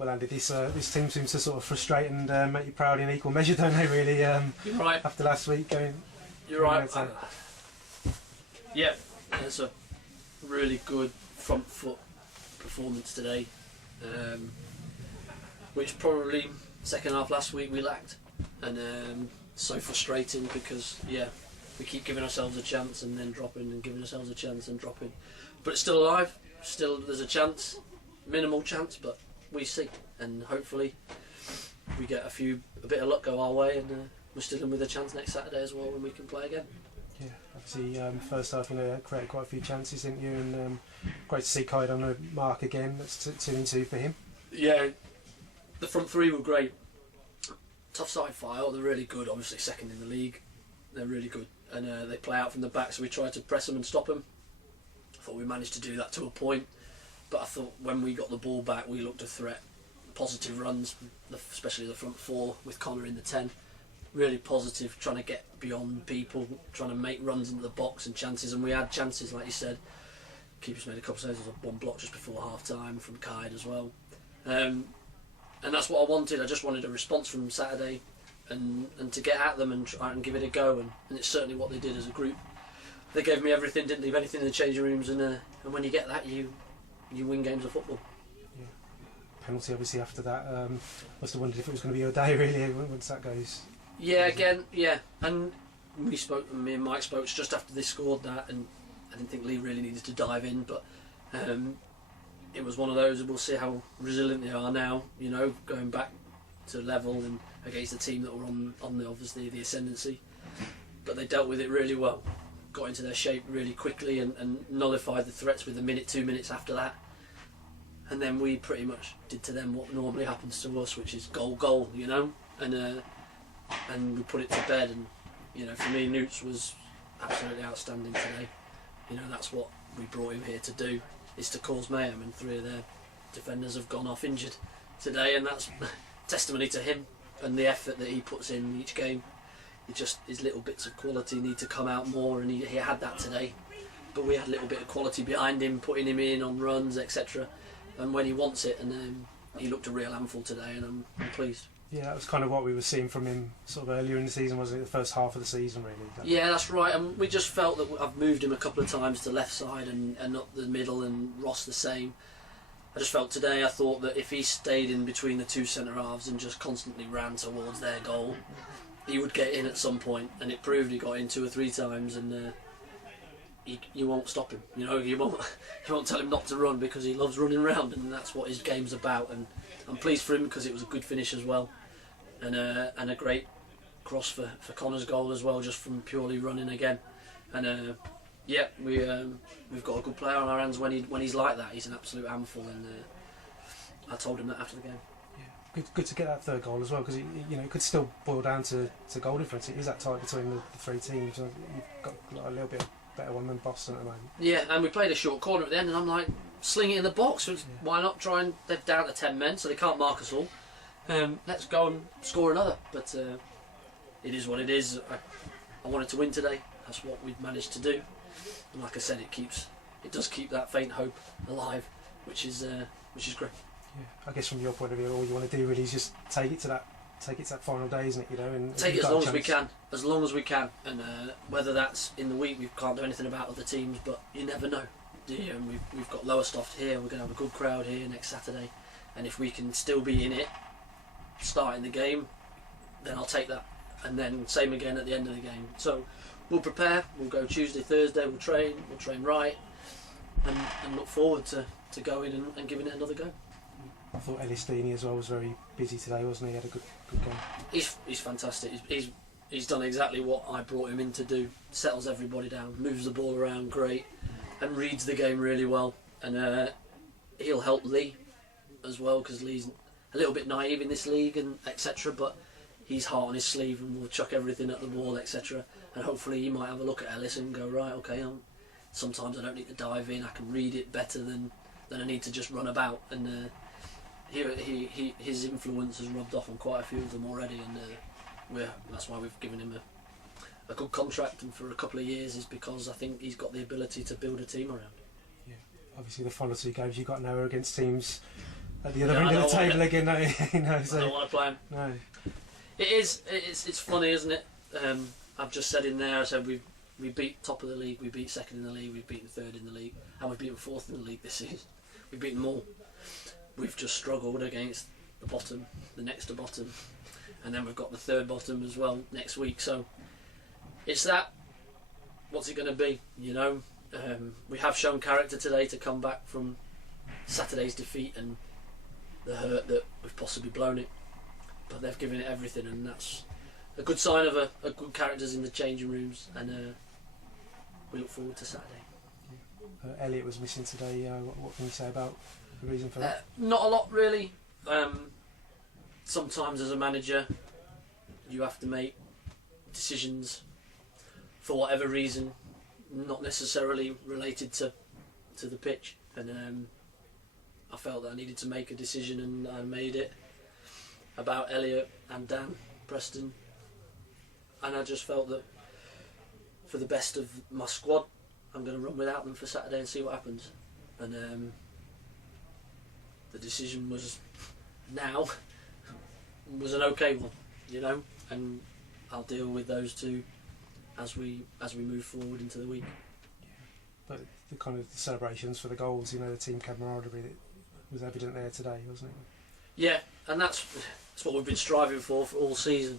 Well, Andy, this team seems to sort of frustrate and make you proud in equal measure, don't they? Really. You're right. After last week, going. You're right. Yeah, it's a really good front foot performance today, which probably second half last week we lacked, and so frustrating because we keep giving ourselves a chance and then dropping and giving ourselves a chance and dropping, but it's still alive. Still, there's a chance, minimal chance, but we see, and hopefully we get a bit of luck go our way, and we're still in with a chance next Saturday as well when we can play again. Yeah, obviously first half created quite a few chances, didn't you? And great to see Kyle on the mark again. That's 2-2 for him. Yeah, the front three were great. Tough side Fylde, they're really good. Obviously second in the league, they're really good, and they play out from the back. So we tried to press them and stop them. I thought we managed to do that to a point, but I thought when we got the ball back, we looked a threat. Positive runs, especially the front four with Connor in the 10. Really positive, trying to get beyond people, trying to make runs into the box and chances, and we had chances, like you said. Keepers made a couple of saves, there was one block just before half time from Kide as well, and that's what I wanted. I just wanted a response from Saturday, and to get at them and try and give it a go, and it's certainly what they did as a group. They gave me everything, didn't leave anything in the changing rooms, and when you get that, you win games of football. Yeah. Penalty obviously after that. Must have wondered if it was going to be your day really once that goes. Yeah, again, yeah, and me and Mike spoke just after they scored that, and I didn't think Lee really needed to dive in, but it was one of those. We'll see how resilient they are now, going back to level and against the team that were on the obviously the ascendancy, but they dealt with it really well, got into their shape really quickly and nullified the threats with a minute, 2 minutes after that, and then we pretty much did to them what normally happens to us, which is goal, and we put it to bed. And for me, Newts was absolutely outstanding today. That's what we brought him here to do, is to cause mayhem, and 3 of their defenders have gone off injured today, and that's testimony to him and the effort that he puts in each game. His little bits of quality need to come out more, and he had that today, but we had a little bit of quality behind him, putting him in on runs, etc., and when he wants it, and he looked a real handful today, and I'm pleased. Yeah, that was kind of what we were seeing from him sort of earlier in the season, wasn't it? The first half of the season, really. Yeah, that's right. And we just felt that I've moved him a couple of times to left side and up the middle, and Ross the same. I just felt today, I thought that if he stayed in between the 2 centre halves and just constantly ran towards their goal, he would get in at some point, and it proved he got in 2 or 3 times, and you won't stop him. You won't tell him not to run, because he loves running around, and that's what his game's about. And I'm pleased for him because it was a good finish as well. And a great cross for Connor's goal as well, just from purely running again. And we've got a good player on our hands when he's like that. He's an absolute handful, and I told him that after the game. Yeah, good to get that 3rd goal as well, because it could still boil down to goal difference. It is that tight between the 3 teams. You've got a little bit better one than Boston at the moment. Yeah, and we played a short corner at the end, and I'm like, sling it in the box. Yeah. Why not try and... They're down to 10 men, so they can't mark us all. Let's go and score another, but it is what it is. I wanted to win today. That's what we've managed to do, and like I said, it does keep that faint hope alive, which is great. Yeah, I guess from your point of view, all you want to do really is just take it to that final day, isn't it? And take it as long as we can, and whether that's in the week, we can't do anything about other teams, but you never know, do you? And we've got Lowestoft here. We're going to have a good crowd here next Saturday, and if we can still be in it, starting the game, then I'll take that, and then same again at the end of the game. So we'll prepare, we'll go Tuesday, Thursday, we'll train right, and look forward to going and giving it another go. I thought Ellis Deeney as well was very busy today, wasn't he? He had a good game. He's fantastic. He's done exactly what I brought him in to do. Settles everybody down, moves the ball around great, and reads the game really well. And he'll help Lee as well, because Lee's a little bit naive in this league and etc., but he's heart on his sleeve and will chuck everything at the wall, etc., and hopefully he might have a look at Ellis and go, right, okay, sometimes I don't need to dive in, I can read it better than I need to just run about, and his influence has rubbed off on quite a few of them already, and that's why we've given him a good contract, and for a couple of years, is because I think he's got the ability to build a team around. Yeah, obviously the final 2 games you got now are against teams at the other end of the table again. No, so, I don't want to play him. No. It's funny, isn't it? I've just said in there, I said we beat top of the league, we beat second in the league, we've beaten third in the league, and we've beaten fourth in the league this season. We've beaten them all. We've just struggled against the bottom, the next to bottom, and then we've got the third bottom as well next week. So it's that. What's it going to be? You know, we have shown character today to come back from Saturday's defeat and the hurt that we've possibly blown it, but they've given it everything, and that's a good sign of a good characters in the changing rooms, and we look forward to Saturday. Elliot was missing today. What can you say about the reason for that? Not a lot, really. Sometimes as a manager you have to make decisions for whatever reason, not necessarily related to the pitch, and I felt that I needed to make a decision, and I made it about Elliot and Dan Preston, and I just felt that for the best of my squad I'm going to run without them for Saturday and see what happens, and the decision was an okay one, you know, and I'll deal with those two as we move forward into the week. But the kind of celebrations for the goals, you know, the team camaraderie that was evident there today, wasn't it? Yeah, and that's what we've been striving for all season,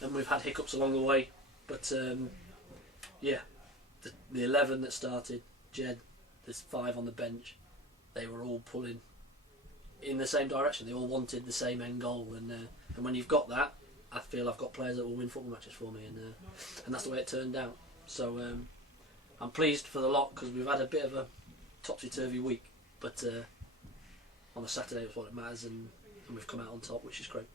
and we've had hiccups along the way, but yeah, the 11 that started, Jed, there's 5 on the bench, they were all pulling in the same direction. They all wanted the same end goal, and when you've got that, I feel I've got players that will win football matches for me, and that's the way it turned out. So I'm pleased for the lot, because we've had a bit of a topsy-turvy week, but on a Saturday it's what it matters, and we've come out on top, which is great.